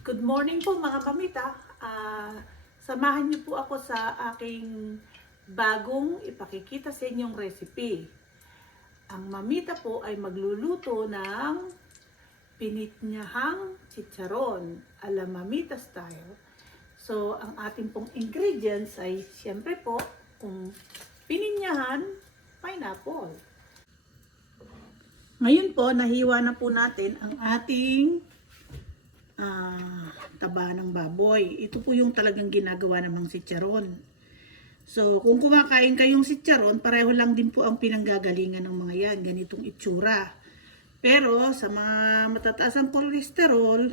Good morning po mga mamita. Samahan niyo po ako sa aking bagong ipakikita sa inyong recipe. Ang mamita po ay magluluto ng pinitnyahang chicharon ala mamita style. So, ang ating pong ingredients ay siyempre po kung pininyahan, pineapple. Ngayon po, nahiwa na po natin ang ating taba ng baboy. Ito po yung talagang ginagawa namang chicharon. So, kung kumakain kayong chicharon, pareho lang din po ang pinanggagalingan ng mga yan. Ganitong itsura. Pero, sa mga matataas ang kolesterol,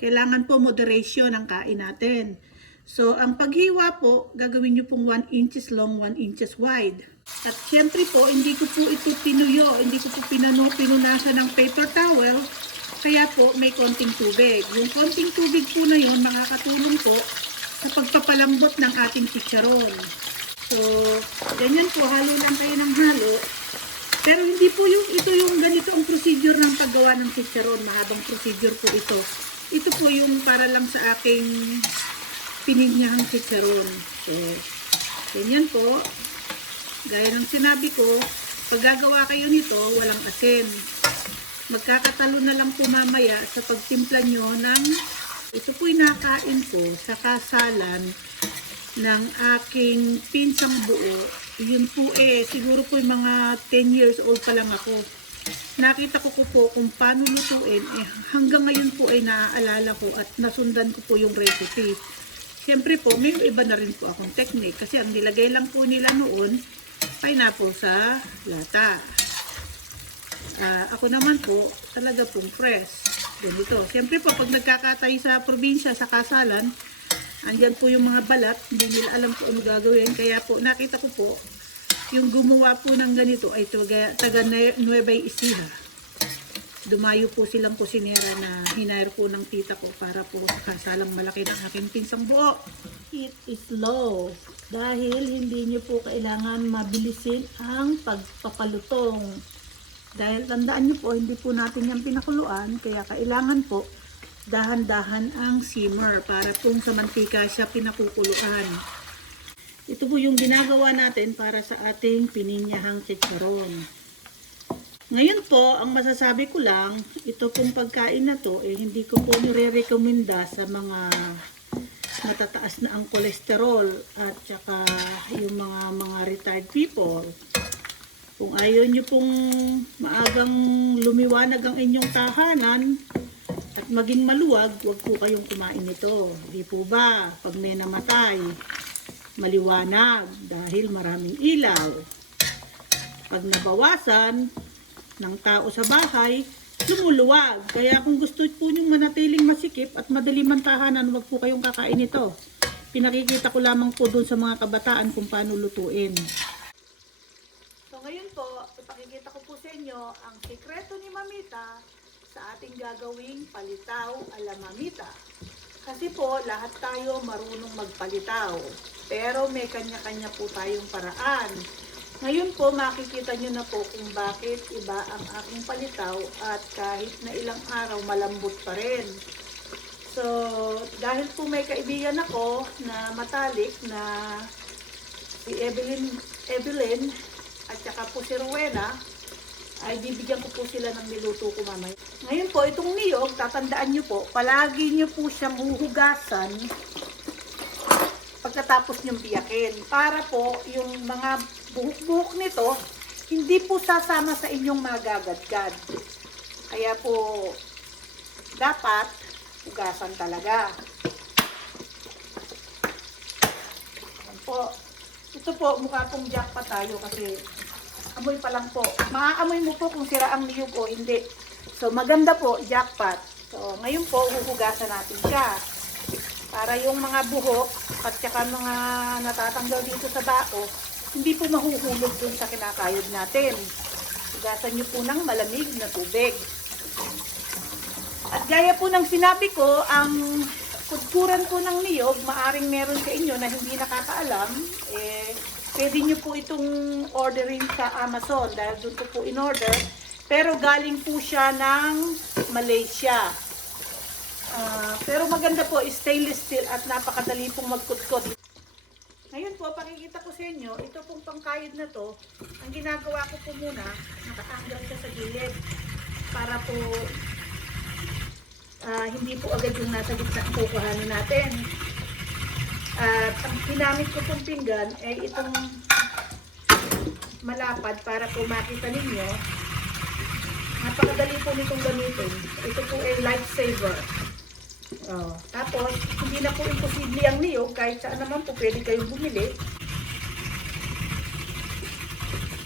kailangan po moderation ang kain natin. So, ang paghiwa po, gagawin nyo pong 1 inches long, 1 inches wide. At syempre po, hindi ko po ito pinuyo, hindi ko po pinunasan ng paper towel. Kaya po may konting tubig. Yung konting tubig po na yun makakatulong po sa pagpapalambot ng ating chicharon. So, ganyan po, halo lang kayo ng halo. Pero hindi po ito yung ganito ang procedure ng paggawa ng chicharon. Mahabang procedure po ito. Ito po yung para lang sa aking pininyahang chicharon. So, ganyan po. Gaya ng sinabi ko, pag gagawa kayo nito, walang asin. Magkakatalo na lang po mamaya sa pagtimpla nyo ng ito po'y nakain ko sa kasalan ng aking pinsang buo. Yun po siguro po mga 10 years old pa lang ako. Nakita ko po kung paano lutuin. Hanggang ngayon po ay naaalala ko at nasundan ko po yung recipe. Siyempre po, may iba na rin po akong technique kasi ang nilagay lang po nila noon, pineapple sa lata. Ako naman po, talaga pong fresh. Ganito. Siyempre po, pag nagkakatay sa probinsya, sa kasalan, andyan po yung mga balat, hindi nila alam po ano gagawin. Kaya po, nakita ko po, yung gumawa po ng ganito ay taga Nueva Ecija. Dumayo po silang kusinera na hinire po ng tita ko para po sa kasalang malaki ng aking pinsang buo. Heat is low dahil hindi nyo po kailangan mabilisin ang pagpapalutong. Dahil tandaan nyo po, hindi po natin yan pinakuluan, kaya kailangan po dahan-dahan ang simmer para kung sa mantika siya pinakukuluan. Ito po yung ginagawa natin para sa ating pininyahang chicharon. Ngayon po, ang masasabi ko lang, ito pong pagkain na to, hindi ko po nire-recommenda sa mga matataas na ang kolesterol at saka yung mga retired people. Kung ayaw nyo pong maagang lumiwanag ang inyong tahanan at maging maluwag, huwag po kayong kumain nito. Di po ba? Pag may namatay, maliwanag dahil maraming ilaw. Pag nabawasan ng tao sa bahay, lumuluwag. Kaya kung gusto po nyo manatiling masikip at madalim ang tahanan, huwag po kayong kakain nito. Pinakikita ko lamang po doon sa mga kabataan kung paano lutuin. Ngayon po, ipakikita ko po sa inyo ang sikreto ni Mamita sa ating gagawing palitaw ala Mamita. Kasi po, lahat tayo marunong magpalitaw. Pero may kanya-kanya po tayong paraan. Ngayon po, makikita nyo na po kung bakit iba ang aking palitaw at kahit na ilang araw malambot pa rin. So, dahil po may kaibigan ako na matalik na si Evelyn at saka po si Rowena, ay bibigyan ko po sila ng niluto ko mamaya. Ngayon po, itong niyog, tatandaan nyo po, palagi nyo po siyang huhugasan pagkatapos nyong biyakin. Para po, yung mga buhok-buhok nito, hindi po sasama sa inyong magagadgad. Kaya po, dapat hugasan talaga. Ayan po. Ito po, mukha pong jackpot tayo kasi amoy pa lang po. Maaamoy mo po kung sira ang niyog o hindi. So, maganda po, jackpot. So, ngayon po, huhugasan natin siya. Para yung mga buhok at saka mga natatanggal dito sa bao, hindi po mahuhulog dun sa kinakayod natin. Hugasan nyo po ng malamig na tubig. At gaya po ng sinabi ko, ang kudkuran po ng niyog, maaring meron sa inyo na hindi nakakaalam, pwede nyo po itong orderin sa Amazon dahil doon ko po in-order. Pero galing po siya ng Malaysia. Pero maganda po, stainless steel at napakadali pong magkutkot. Ngayon po, pakikita ko sa inyo, ito pong pangkayod na to, ang ginagawa ko po muna, nakatanggal siya sa gilid para po hindi po agad yung nasa gitna ang kukuhanin natin. At ang ginamit ko pong pinggan ay itong malapad para po makita ninyo. Napakadali po nitong gamitin. Ito po ay lifesaver. Tapos, hindi na po imposible ang niyog. Kahit saan naman po pwede kayong bumili.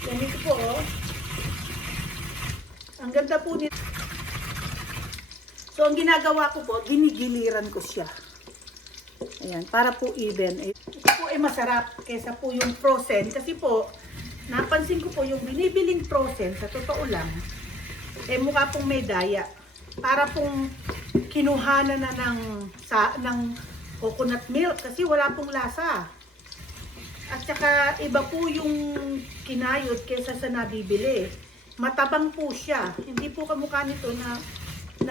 Ganito po, oh. Ang ganda po nito. So, ang ginagawa ko po, ginigiliran ko siya. Ayan, para po even. Ito po ay masarap kaysa po yung frozen. Kasi po, napansin ko po yung binibiling frozen, sa totoo lang, mukha pong may daya. Para pong kinuhanan na ng coconut milk kasi wala pong lasa. At saka iba po yung kinayod kaysa sa nabibili. Matabang po siya. Hindi po kamukha nito na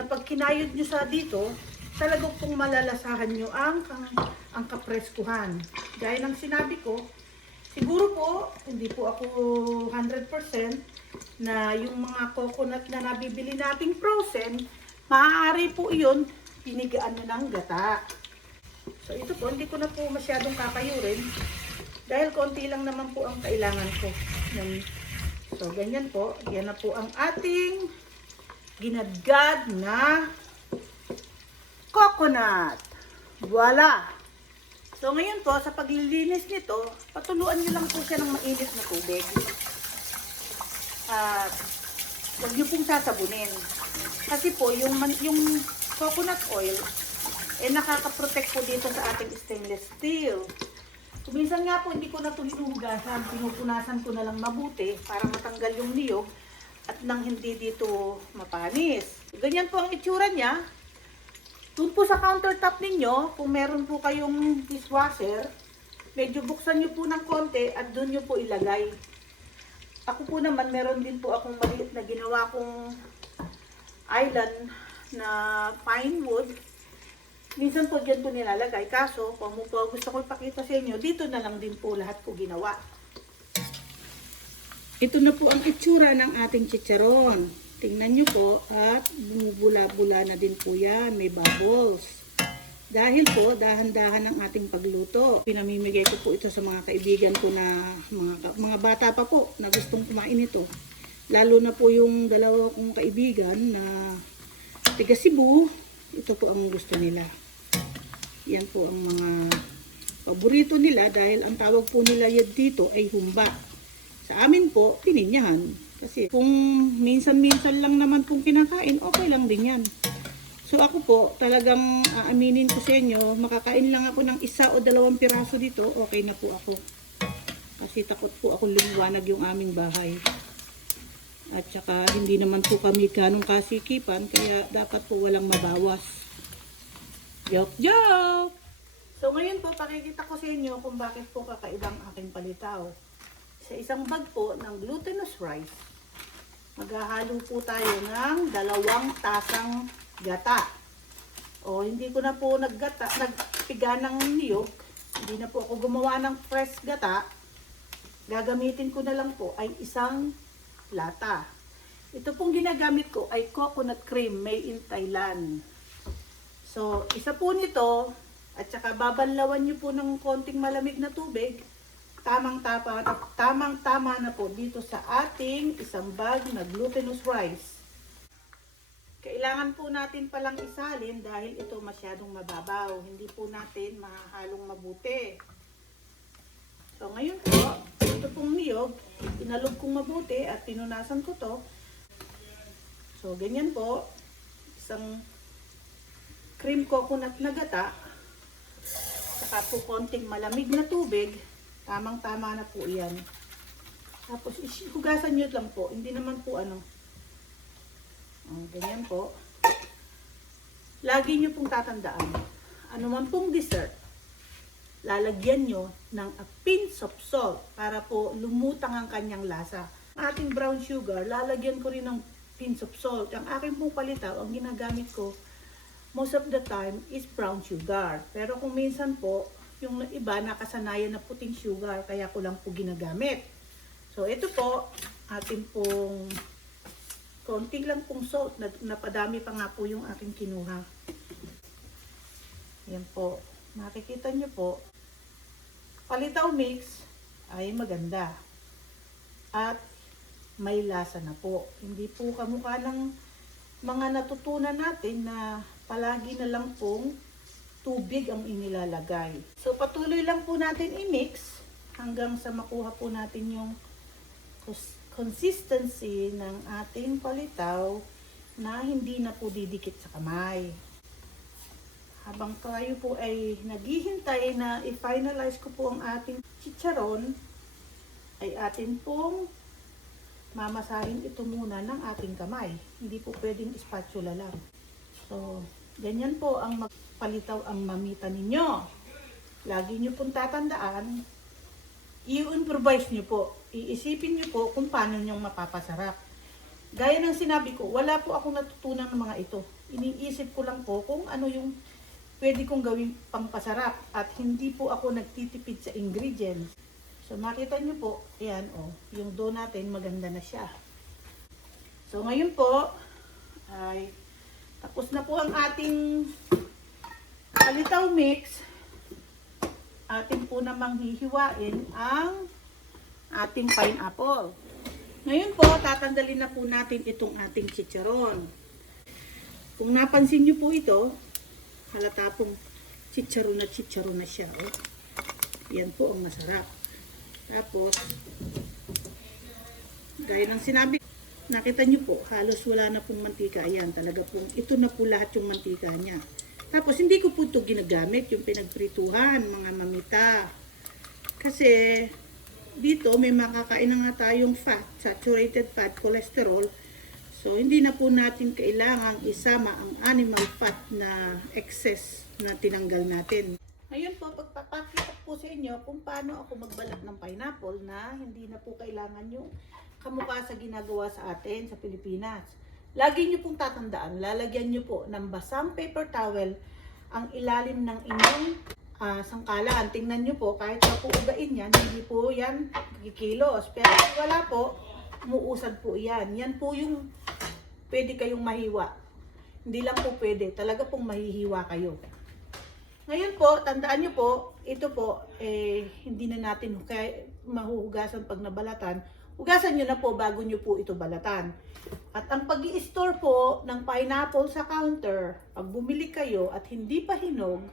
pag kinayod nyo sa dito, talagang pong malalasahan nyo ang kapreskuhan. Gaya ng sinabi ko, siguro po, hindi po ako 100% na yung mga coconut na nabibili nating frozen, maaari po iyon, pinigaan na ng gata. So ito po, hindi ko na po masyadong kakayurin dahil konti lang naman po ang kailangan ko. Yan. So ganyan po, yan na po ang ating ginadgad na coconut. Voila! So ngayon po, sa paglilinis nito, patuluan nyo lang po siya ng mainit na tubig. At huwag nyo pong sasabunin. Kasi po, yung coconut oil, nakaka-protect po dito sa ating stainless steel. Kuminsan nga po, hindi ko na ito hinuhugasan. Pinupunasan ko na lang mabuti para matanggal yung niyog at nang hindi dito mapanis. Ganyan po ang itsura niya. Doon po sa countertop ninyo, kung meron po kayong dishwasher, medyo buksan nyo po ng konti at doon nyo po ilagay. Ako po naman, meron din po akong maliit na ginawa kong island na pine wood. Minsan po dyan po nilalagay. Kaso, kung mo po gusto ko ipakita sa inyo, dito na lang din po lahat ko ginawa. Ito na po ang itsura ng ating chicharon. Tingnan nyo po at bumubula-bula na din po yan. May bubbles. Dahil po, dahan-dahan ang ating pagluto. Pinamimigay ko po ito sa mga kaibigan ko na mga bata pa po na gustong kumain ito. Lalo na po yung dalawa kong kaibigan na taga Cebu. Ito po ang gusto nila. Yan po ang mga paborito nila dahil ang tawag po nila dito ay humba. Sa amin po, pininyahan. Kasi kung minsan-minsan lang naman pong kinakain, okay lang din yan. So ako po, talagang aaminin ko sa inyo, makakain lang ako ng 1 o 2 piraso dito, okay na po ako. Kasi takot po akong lumiwanag yung aming bahay. At saka hindi naman po kami ganong kasikipan, kaya dapat po walang mabawas. Joke, joke! So ngayon po, pakikita ko sa inyo kung bakit po kakaibang aking palitaw. Sa isang bag po ng glutinous rice, maghahalo po tayo ng 2 tasang gata. O hindi ko na po nagpiga ng niyog. Hindi na po ako gumawa ng fresh gata. Gagamitin ko na lang po ay 1 lata. Ito pong ginagamit ko ay coconut cream made in Thailand. So, isa po nito at saka babanlawan nyo po ng konting malamig na tubig. Tamang-tama na po dito sa ating 1 bag na glutinous rice. Kailangan po natin palang isalin dahil ito masyadong mababaw. Hindi po natin mahahalong mabuti. So ngayon po, ito pong niyog, inalog kong mabuti at pinunasan ko to. So ganyan po, 1 cream coconut na gata, saka po konting malamig na tubig. Tamang-tama na po yan. Tapos, hugasan nyo lang po. Hindi naman po ganyan po. Lagi nyo pong tatandaan. Ano man pong dessert, lalagyan nyo ng a pinch of salt para po lumutang ang kanyang lasa. Ating brown sugar, lalagyan ko rin ng pinch of salt. Ang aking pong palitaw, ang ginagamit ko most of the time is brown sugar. Pero kung minsan po, yung iba nakasanayan na puting sugar, kaya ko lang po ginagamit. So ito po, atin pong konti lang pong salt, napadami pa nga po yung aking kinuha. Yan po, makikita nyo po, palitaw mix ay maganda. At may lasa na po. Hindi po kamukha ng mga natutunan natin na palagi na lang pong tubig ang inilalagay. So patuloy lang po natin i-mix hanggang sa makuha po natin yung consistency ng ating palitaw na hindi na po didikit sa kamay. Habang tayo po ay naghihintay na i-finalize ko po ang ating chicharon, ay atin pong mamasahin ito muna ng ating kamay. Hindi po pwedeng spatula lang. So, ganyan po ang magpalitaw ang mamita ninyo. Lagi nyo pong tatandaan, i-improvise nyo po. Iisipin nyo po kung paano nyo mapapasarap. Gaya ng sinabi ko, wala po akong natutunan ng mga ito. Iniisip ko lang po kung ano yung pwede kong gawing pangpasarap at hindi po ako nagtitipid sa ingredients. So makita nyo po, ayan yung dough natin maganda na siya. So ngayon po, ay tapos na po ang ating palitaw mix. Atin po namang hihiwain ang ating pineapple. Ngayon po, tatanggalin na po natin itong ating chicharon. Kung napansin nyo po ito, halata pong chicharon na siya. Yan po ang masarap. Tapos, gaya ng sinabi, nakita nyo po, halos wala na pong mantika. Ayan, talaga pong, ito na po lahat yung mantika niya. Tapos, hindi ko po ito ginagamit, yung pinagprituhan, mga mamita. Kasi, dito may makakain na nga tayong fat, saturated fat, cholesterol. So, hindi na po natin kailangang isama ang animal fat na excess na tinanggal natin. Ngayon po, pagpapakita po sa inyo kung paano ako magbalat ng pineapple na hindi na po kailangan yung kamukha sa ginagawa sa atin sa Pilipinas. Lagi nyo pong tatandaan, lalagyan nyo po ng basang paper towel ang ilalim ng inyong sangkalan. Tingnan nyo po, kahit na po ugain yan, hindi po yan kikilos. Pero wala po, umuusad po yan. Yan po yung pwede kayong mahiwa. Hindi lang po pwede, talaga pong mahihiwa kayo. Ngayon po, tandaan nyo po, ito po, hindi na natin mahuhugasan pag nabalatan. Hugasan nyo na po bago nyo po ito balatan. At ang pag-i-store po ng pineapple sa counter, pag bumili kayo at hindi pa hinog,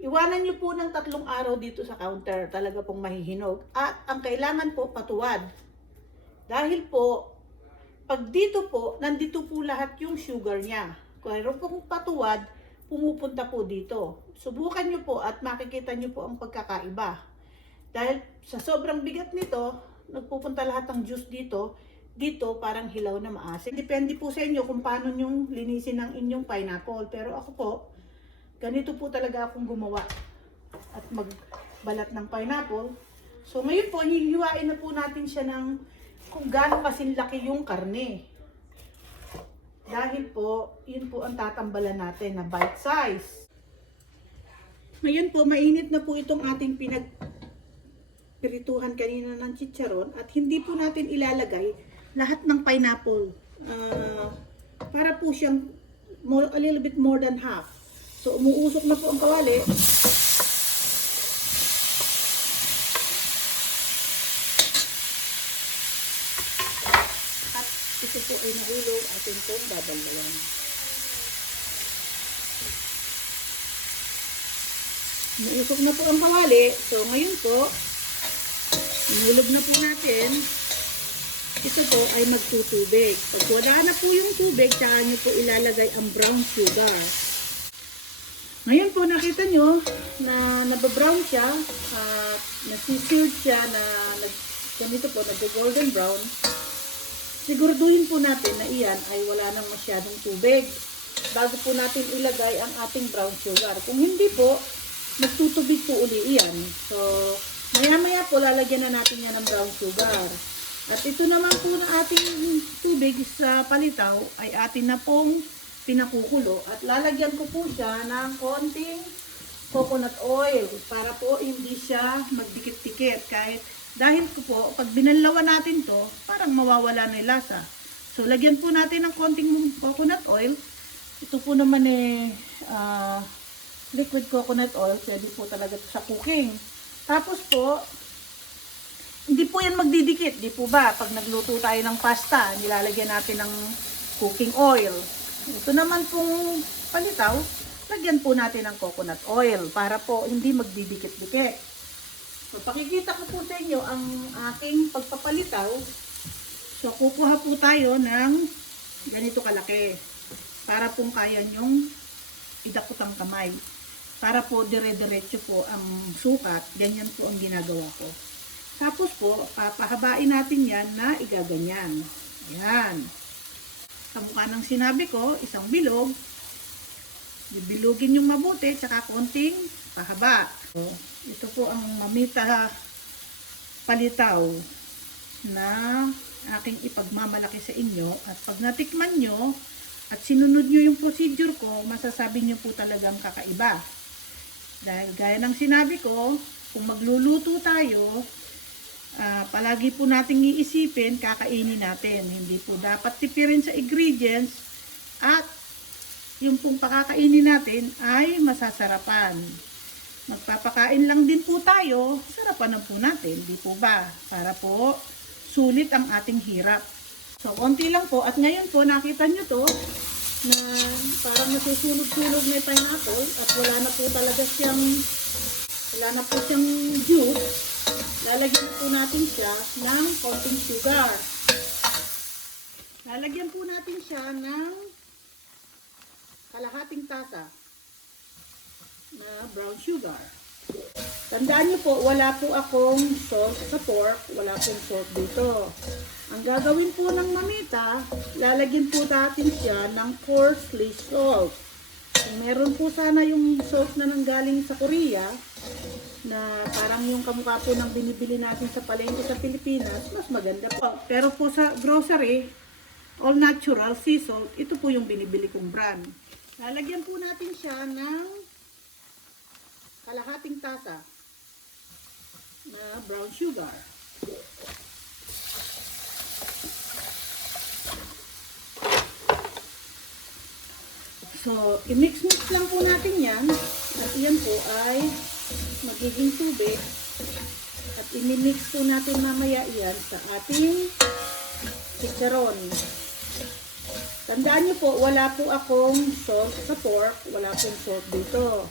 iwanan nyo po ng 3 araw dito sa counter, talaga pong mahihinog. At ang kailangan po, patuwad. Dahil po, pag dito po, nandito po lahat yung sugar niya. Kung mayroon pong patuwad, pumupunta po dito. Subukan nyo po at makikita nyo po ang pagkakaiba. Dahil sa sobrang bigat nito, nagpupunta lahat ng juice dito, dito parang hilaw na maasim. Depende po sa inyo kung paano nyo linisin ang inyong pineapple. Pero ako po, ganito po talaga akong gumawa at magbalat ng pineapple. So ngayon po, hihiwain na po natin siya ng kung gaano kasinlaki yung karne. Dahil po, yun po ang tatambalan natin na bite size. Ngayon po, mainit na po itong ating pinagpirituhan kanina ng chicharon at hindi po natin ilalagay lahat ng pineapple. Para po siyang a little bit more than half. So, umuusok na po ang kawali. At ito po ay nahulog atin pong babaluan. Umuusok na po ang kawali. So, ngayon po, nahulog na po natin. Ito po ay magtutubig. Pag wala na po yung tubig, tsaka nyo po ilalagay ang brown sugar. Ngayon po nakita nyo na nababrown siya at nasisealed siya na ganito po, nag-golden brown. Siguraduhin po natin na iyan ay wala nang masyadong tubig bago po natin ilagay ang ating brown sugar. Kung hindi po, magtutubig po uli iyan. So, maya-maya po lalagyan na natin yan ng brown sugar. At ito naman po na ating tubig sa palitaw ay atin na pong pinakukulo at lalagyan ko po siya ng konting coconut oil para po hindi siya magdikit-dikit dahil po pag binalawan natin to parang mawawala na yung lasa. So lagyan po natin ng konting coconut oil. Ito po naman liquid coconut oil, pwede po talaga sa cooking. Tapos po hindi po yan magdidikit, di po ba? Pag nagluto tayo ng pasta, nilalagyan natin ng cooking oil. Ito naman pong palitaw, lagyan po natin ng coconut oil para po hindi magdidikit-dikit. So, pakikita ko po sa inyo ang aking pagpapalitaw. So, kukuha po tayo ng ganito kalaki para pong kaya nyong idakot ang kamay. Para po dire-diretso po ang sukat, ganyan po ang ginagawa ko. Tapos po, papahabain natin yan na igaganyan. Ayan. Sa mukha ng sinabi ko, isang bilog. Bibilugin yung mabuti, tsaka konting pahaba. So, ito po ang mamita palitaw na aking ipagmamalaki sa inyo. At pag natikman nyo, at sinunod nyo yung procedure ko, masasabi nyo po talagang kakaiba. Dahil gaya ng sinabi ko, kung magluluto tayo, palagi po nating iisipin, kakainin natin. Hindi po dapat tipirin sa ingredients at yung pong pakakainin natin ay masasarapan. Magpapakain lang din po tayo, sarapan na po natin, di po ba? Para po sulit ang ating hirap. So, konti lang po. At ngayon po, nakita nyo to, na parang nasusunog-sunog na yung pineapple at wala na po siyang juice. Lalagyan po natin siya ng konting sugar. Lalagyan po natin siya ng kalahating tasa na brown sugar. Tandaan niyo po, wala po akong salt sa pork, wala pong salt dito. Ang gagawin po ng mamita, lalagyan po natin siya ng coarsely salt. Kung meron po sana yung salt na nanggaling sa Korea, na parang yung kamukha po ng binibili natin sa palengke sa Pilipinas, mas maganda po. Pero po sa grocery, all natural sea salt, ito po yung binibili kong brand. Lalagyan po natin siya ng kalahating tasa na brown sugar. So, i-mix-mix lang po natin yan. At yan po ay magiging tubig. At i-mix po natin mamaya yan sa ating chicharon. Tandaan nyo po, wala po akong salt sa pork, wala pong salt dito.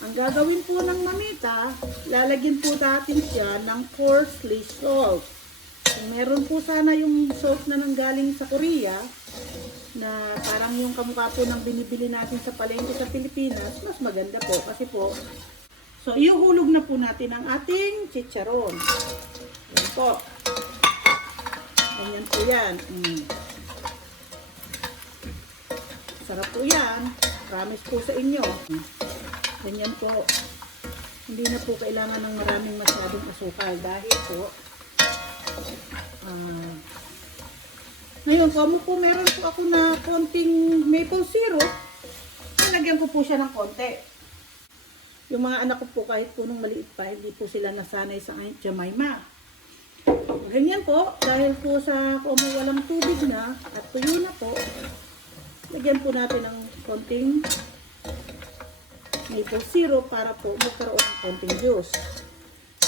Ang gagawin po ng mamita, lalagyan po natin siya ng coarsely salt. Kung meron po sana yung salt na nanggaling sa Korea, na parang yung kamukha po ng binibili natin sa palengke sa Pilipinas, mas maganda po kasi po. So, iuhulog na po natin ang ating chicharon. Yan po. Ganyan po yan. Sarap po yan. Promise po sa inyo. Ganyan po. Hindi na po kailangan ng maraming masyadong asukal dahil po ngayon, kung po meron po ako na konting maple syrup, nalagyan ko po siya ng konti. Yung mga anak ko po kahit po nung maliit pa, hindi po sila nasanay sa Jemima. Ganyan po, dahil po sa kung walang tubig na at tuyo na po, lagyan po natin ng konting maple syrup para po magkaroon ng konting juice.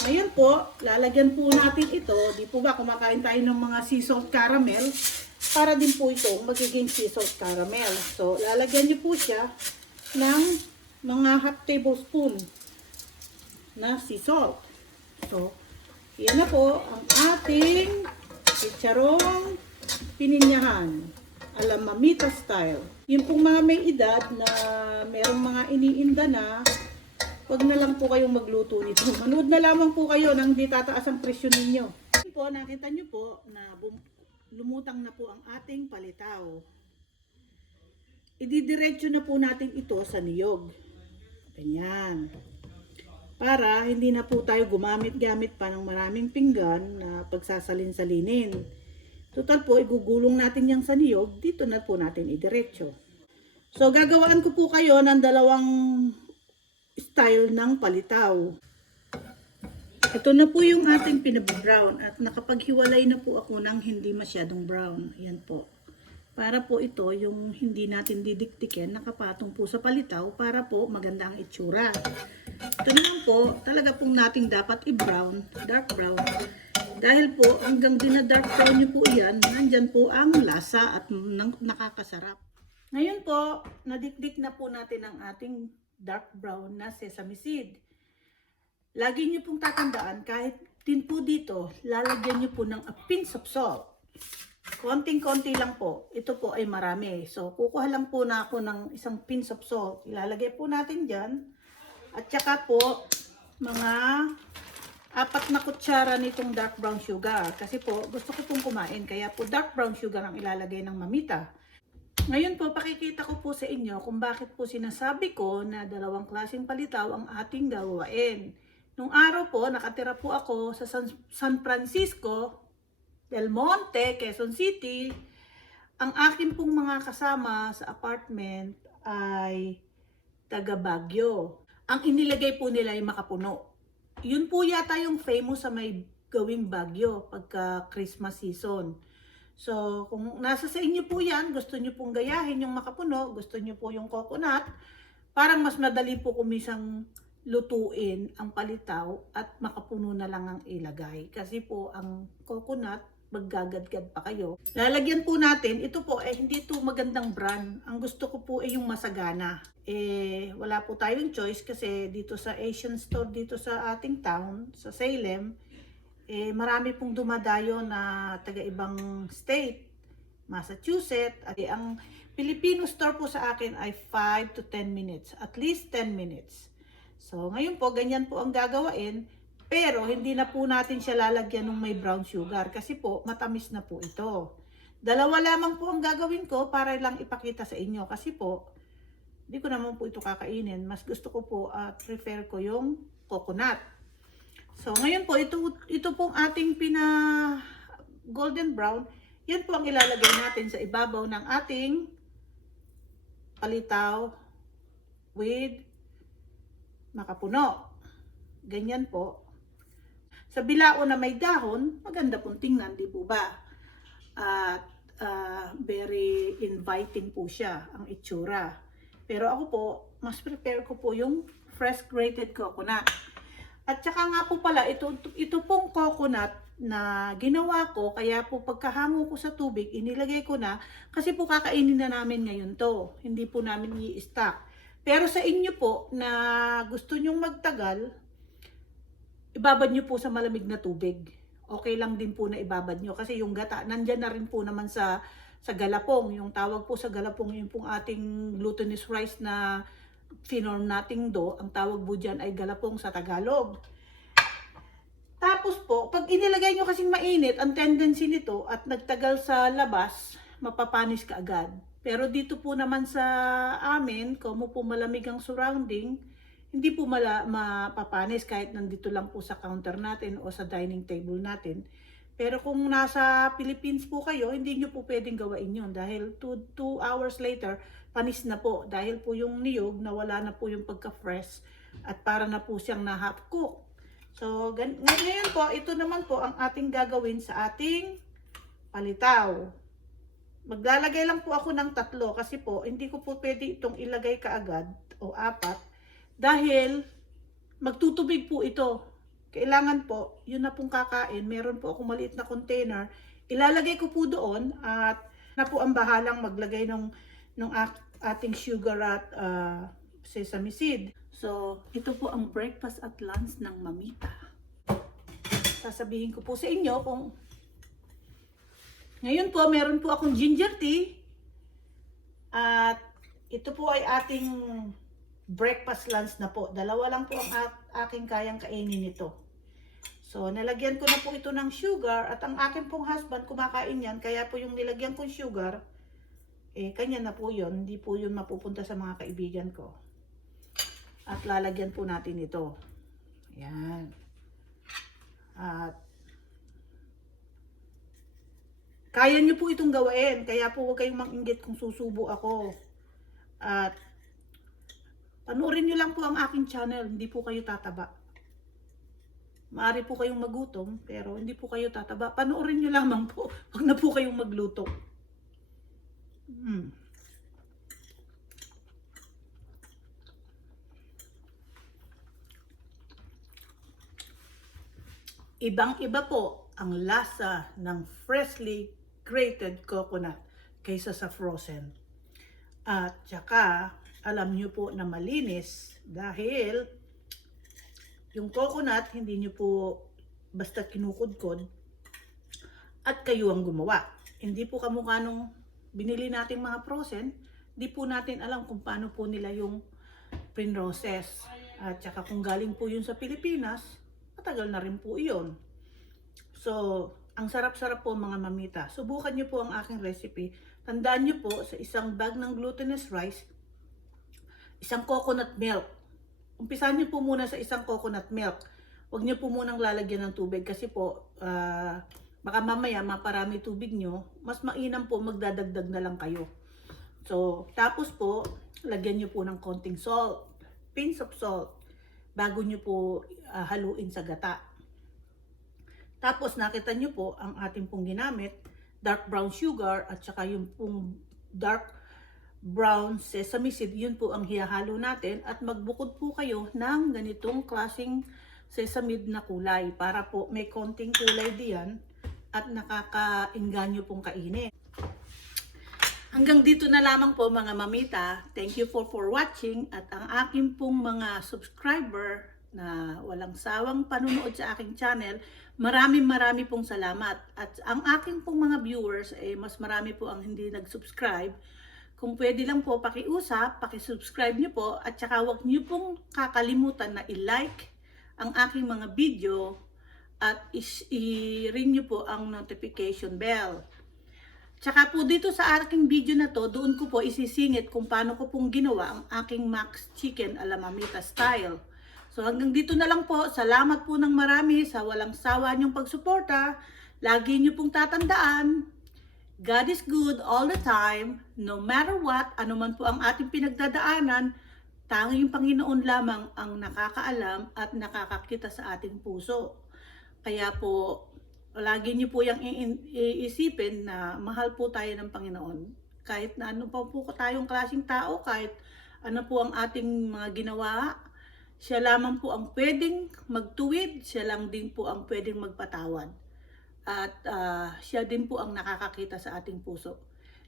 Ngayon po, lalagyan po natin ito. Di po ba kumakain tayo ng mga sea salt caramel? Para din po ito magiging sea salt caramel. So, lalagyan niyo po siya ng mga half tablespoon na sea salt. So, yan na po ang ating chicharong pininyahan ala mamita style. Yung pong mga may edad na merong mga iniinda na, wag na lang po kayong magluto nito. Manood na lamang po kayo nang di tataas ang presyo ninyo. Ito po, nakita nyo po na lumutang na po ang ating palitaw. Ididiretso na po natin ito sa niyog. Ganyan. Para hindi na po tayo gumamit-gamit pa ng maraming pinggan na pagsasalin-salinin. Total po, igugulong natin yang sa niyog, dito na po natin idiretso. So, gagawaan ko po kayo ng dalawang style ng palitaw. Ito na po yung ating pinabrown at nakapaghiwalay na po ako ng hindi masyadong brown. Ayan po. Para po ito yung hindi natin didiktikin, nakapatong po sa palitaw para po maganda ang itsura. Ito naman po, talaga pong nating dapat i-brown, dark brown. Dahil po hanggang dina-dark brown nyo po iyan, nandyan po ang lasa at nakakasarap. Ngayon po, nadikdik na po natin ang ating dark brown na sesame seed. Lagi nyo pong tatandaan, kahit din po dito, lalagyan nyo po ng a pinch of salt. Konting-konti lang po. Ito po ay marami. So, kukuha lang po na ako ng isang pinch of salt. Ilalagay po natin dyan. At saka po, mga 4 na kutsara nitong dark brown sugar. Kasi po, gusto ko pong kumain. Kaya po, dark brown sugar ang ilalagay ng mamita. Ngayon po, pakikita ko po sa inyo kung bakit po sinasabi ko na dalawang klaseng palitaw ang ating gawain. Nung araw po, nakatira po ako sa San Francisco del Monte, Quezon City. Ang akin pong mga kasama sa apartment ay taga Baguio. Ang inilagay po nila ay makapuno. Yun po yata yung famous sa may gawing Baguio pagka Christmas season. So, kung nasa sa inyo po yan, gusto nyo pong gayahin yung makapuno, gusto nyo po yung coconut, parang mas madali po kumisang lutuin ang palitaw at makapuno na lang ang ilagay. Kasi po ang coconut, maggagadgad pa kayo. Lalagyan po natin, ito po hindi ito magandang brand. Ang gusto ko po ay yung masagana. Wala po tayong choice kasi dito sa Asian store dito sa ating town, sa Salem, marami pong dumadayo na taga-ibang state, Massachusetts. At ang Filipino store po sa akin ay 5 to 10 minutes, at least 10 minutes. So, ngayon po, ganyan po ang gagawain, pero hindi na po natin siya lalagyan ng may brown sugar kasi po, matamis na po ito. Dalawa lamang po ang gagawin ko para lang ipakita sa inyo kasi po, hindi ko naman po ito kakainin. Mas gusto ko po at prefer ko yung coconut. So, ngayon po, ito pong ating golden brown, yan po ang ilalagay natin sa ibabaw ng ating palitaw with makapuno. Ganyan po. Sa bilao na may dahon, maganda pong tingnan, di po ba? At very inviting po siya, ang itsura. Pero ako po, mas prepare ko po yung fresh grated coconut. At saka nga po pala, ito pong coconut na ginawa ko, kaya po pagkahango ko sa tubig, inilagay ko na, kasi po kakainin na namin ngayon to. Hindi po namin i-stock. Pero sa inyo po na gusto nyong magtagal, ibabad nyo po sa malamig na tubig. Okay lang din po na ibabad nyo kasi yung gata, nandyan na rin po naman sa galapong. Yung tawag po sa galapong, yung pong ating glutinous rice na finorm nating dough, ang tawag po dyan ay galapong sa Tagalog. Tapos po, pag inilagay nyo kasing mainit, ang tendency nito at nagtagal sa labas, mapapanis ka agad. Pero dito po naman sa amin, kung po malamig ang surrounding, hindi po mapapanis kahit nandito lang po sa counter natin o sa dining table natin. Pero kung nasa Philippines po kayo, hindi nyo po pwedeng gawain yun dahil 2 hours later, panis na po. Dahil po yung niyog, nawala na po yung pagka-fresh at para na po siyang na-half cook. So, ngayon po, ito naman po ang ating gagawin sa ating palitaw. Maglalagay lang po ako ng 3 kasi po, hindi ko po pwede itong ilagay kaagad o 4 dahil magtutubig po ito. Kailangan po, yun na pong kakain, meron po akong maliit na container, ilalagay ko po doon at na po ang bahalang maglagay ng ating sugar at sesame seed. So, ito po ang breakfast at lunch ng mamita. Sasabihin ko po sa inyo kung ngayon po, meron po akong ginger tea at ito po ay ating breakfast lunch na po. Dalawa lang po ang aking kayang kainin nito. So, nalagyan ko na po ito ng sugar at ang akin pong husband kumakain yan. Kaya po yung nilagyan kong sugar, kanya na po yun. Hindi po yun mapupunta sa mga kaibigan ko. At lalagyan po natin ito. Ayan. At kaya nyo po itong gawain. Kaya po huwag kayong mang-inggit kung susubo ako. At panoorin nyo lang po ang aking channel, hindi po kayo tataba. Maaari po kayong magutom, pero hindi po kayo tataba. Panoorin nyo lamang po, huwag na po kayong magluto. Ibang-iba po ang lasa ng freshly grated coconut kaysa sa frozen. At saka, alam nyo po na malinis dahil yung coconut, hindi nyo po basta kinukudkod at kayo ang gumawa. Hindi po kamukha nung binili nating mga frozen, di po natin alam kung paano po nila yung pinroses. At saka kung galing po yun sa Pilipinas, matagal na rin po iyon. So, ang sarap-sarap po mga mamita. Subukan nyo po ang aking recipe. Tandaan nyo po, sa isang bag ng glutinous rice, isang coconut milk. Umpisahan nyo po muna sa isang coconut milk. Huwag nyo po munang lalagyan ng tubig kasi po, baka mamaya maparami tubig nyo, mas mainam po magdadagdag na lang kayo. So, tapos po, lagyan nyo po ng konting salt, pinch of salt, bago nyo po haluin sa gata. Tapos nakita nyo po ang ating pong ginamit, dark brown sugar at saka yung pong dark brown sesame seed, yun po ang hihalo natin at magbukod po kayo ng ganitong klaseng sesame na kulay para po may konting kulay diyan at nakakainganyo pong kainin. Hanggang dito na lamang po mga mamita. Thank you for watching at ang aking pong mga subscriber na walang sawang panunood sa aking channel, marami pong salamat. At ang aking pong mga viewers, mas marami po ang hindi nag-subscribe. Kung pwede lang po pakiusap, pakisubscribe nyo po at saka huwag nyo pong kakalimutan na i-like ang aking mga video at i-ring nyo po ang notification bell. Tsaka po dito sa aking video na to, doon ko po isisingit kung paano ko pong ginawa ang aking Max Chicken a la Mamita style. So hanggang dito na lang po. Salamat po ng marami sa walang sawa niyong pagsuporta. Lagi niyo pong tatandaan, God is good all the time, no matter what, anuman po ang ating pinagdadaanan, tanging Panginoon lamang ang nakakaalam at nakakakita sa ating puso. Kaya po, lagi niyo po yung iisipin na mahal po tayo ng Panginoon. Kahit na ano pa po tayong klaseng tao, kahit ano po ang ating mga ginawa, siya lamang po ang pwedeng magtuwid, siya lang din po ang pwedeng magpatawad. At siya din po ang nakakakita sa ating puso.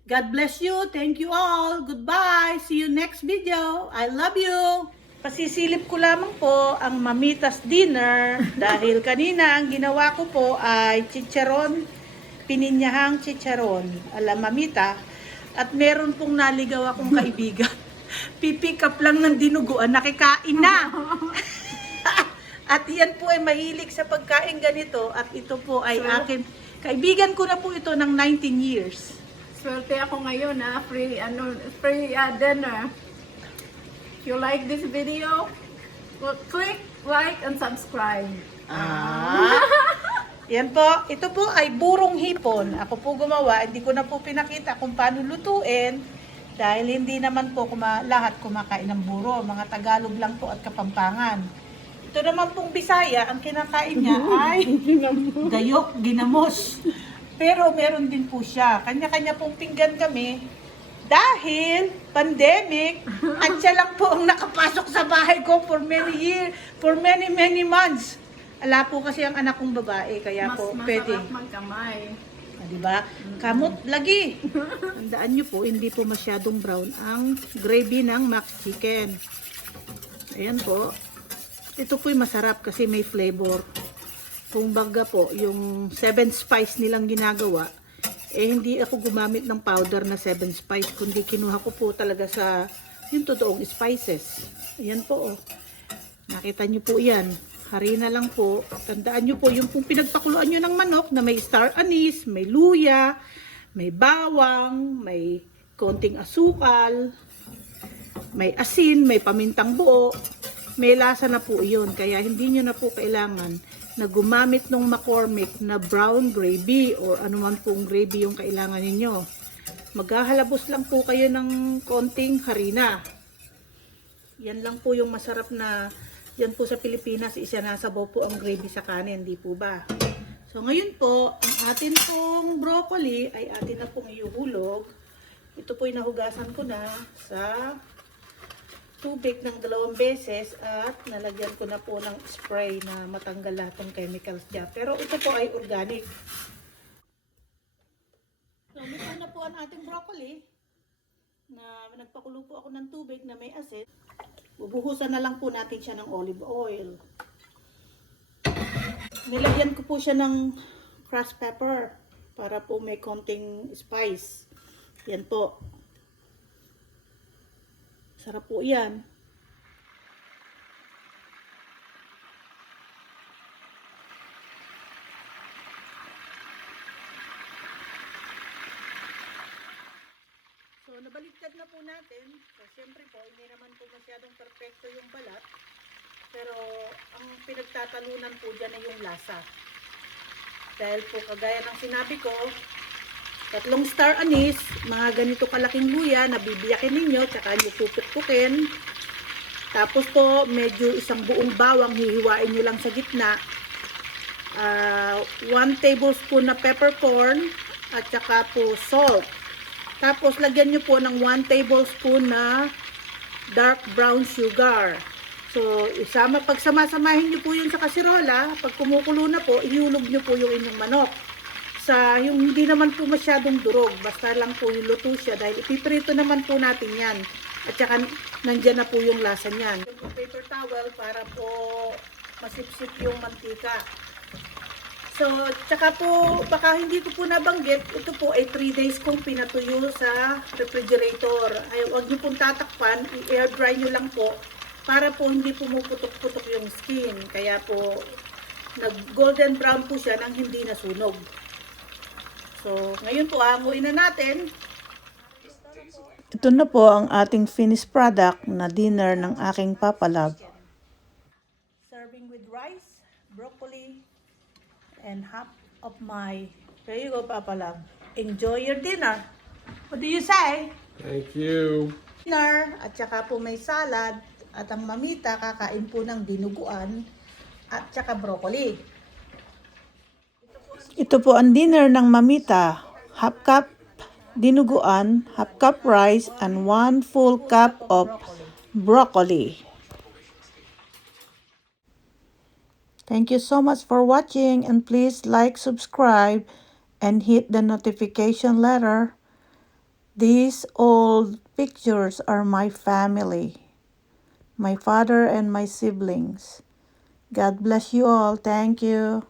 God bless you. Thank you all. Goodbye. See you next video. I love you. Pasisilip ko lamang po ang Mamitas dinner dahil kanina ang ginawa ko po ay chicharon, pininyahang chicharon ala Mamita at meron pong naligaw akong kaibigan. Pipick up lang ng dinuguan, nakikain na. At yan po ay mahilig sa pagkain ganito at ito po ay akin. Kaibigan ko na po ito ng 19 years. Swerte ako ngayon na free dinner. If you like this video, click like and subscribe. Yan po, ito po ay burong hipon. Ako po gumawa, hindi ko na po pinakita kung paano lutuin dahil hindi naman po lahat kumakain ng buro. Mga Tagalog lang po at Kapampangan. Ito naman pong Bisaya, ang kinakain niya ay gayok, ginamos. Pero meron din po siya. Kanya-kanya pong pinggan kami dahil pandemic at siya lang po ang nakapasok sa bahay ko for many months. Ala po kasi ang anak kong babae, kaya po pwede. Mas masarap magkamay. Diba? Kamot lagi. Tandaan nyo po, hindi po masyadong brown ang gravy ng Max Chicken. Ayan po. Ito po'y masarap kasi may flavor. Kung baga po, yung 7 spice nilang ginagawa, hindi ako gumamit ng powder na 7 spice, kundi kinuha ko po talaga sa yung totoong spices. Ayan po. Nakita nyo po yan. Harina lang po. Tandaan nyo po, yung pong pinagpakuluan nyo ng manok na may star anise, may luya, may bawang, may konting asukal, may asin, may pamintang buo. May lasa na po yun. Kaya hindi nyo na po kailangan na gumamit ng McCormick na brown gravy or anuman pong gravy yung kailangan ninyo. Maghahalabos lang po kayo ng konting harina. Yan lang po yung masarap na, yan po sa Pilipinas, isinasabaw po ang gravy sa kanin, di po ba? So ngayon po, ang atin pong broccoli ay atin na pong iuhulog. Ito po nahugasan ko na sa tubig ng 2 beses at nalagyan ko na po ng spray na matanggal lahat ng chemicals dyan. Pero ito po ay organic. So, luto na po ang ating broccoli na nagpakulo po ako ng tubig na may asin. Bubuhusan na lang po natin siya ng olive oil. Nilagyan ko po siya ng crushed pepper para po may konting spice. Yan po. Sarap po yan. So, nabaligtad na po natin. So, siyempre po, hindi naman po masyadong perfecto yung balat. Pero, ang pinagtatalunan po dyan ay yung lasa. Dahil po, kagaya ng sinabi ko, 3 star anise, mga ganito kalaking luya, nabibiyakin ninyo, tsaka nyo pupukpukin. Tapos po, medyo isang buong bawang, hihiwain nyo lang sa gitna. 1 tablespoon na peppercorn, at tsaka po salt. Tapos, lagyan nyo po ng 1 tablespoon na dark brown sugar. So, pagsama-samahin nyo po yun sa kasirola, pag kumukulo na po, ihulog nyo po yung inyong manok. Yung hindi naman po masyadong durog, basta lang po yung luto siya, dahil ipiprito naman po natin yan. At saka, nandyan na po yung lasa niyan. Yung paper towel para po masipsip yung mantika. So, tsaka po, baka hindi ko po nabanggit, ito po ay 3 days kong pinatuyo sa refrigerator. Ay, huwag nyo pong tatakpan, i-air dry nyo lang po, para po hindi pumuputok-putok yung skin. Kaya po, nag-golden brown po siya nang hindi nasunog. So, ngayon po, hanguin na natin. Ito na po ang ating finished product na dinner ng aking papalab. Serving with rice, broccoli, and half of my... There you go, papalab. Enjoy your dinner. What do you say? Thank you. Dinner, at saka po may salad, at ang mamita kakain po ng dinuguan, at saka broccoli. Ito po ang dinner ng mamita. Half cup dinuguan, half cup rice, and 1 full cup of broccoli. Thank you so much for watching, and please like, subscribe, and hit the notification letter. These old pictures are my family, my father and my siblings. God bless you all. Thank you.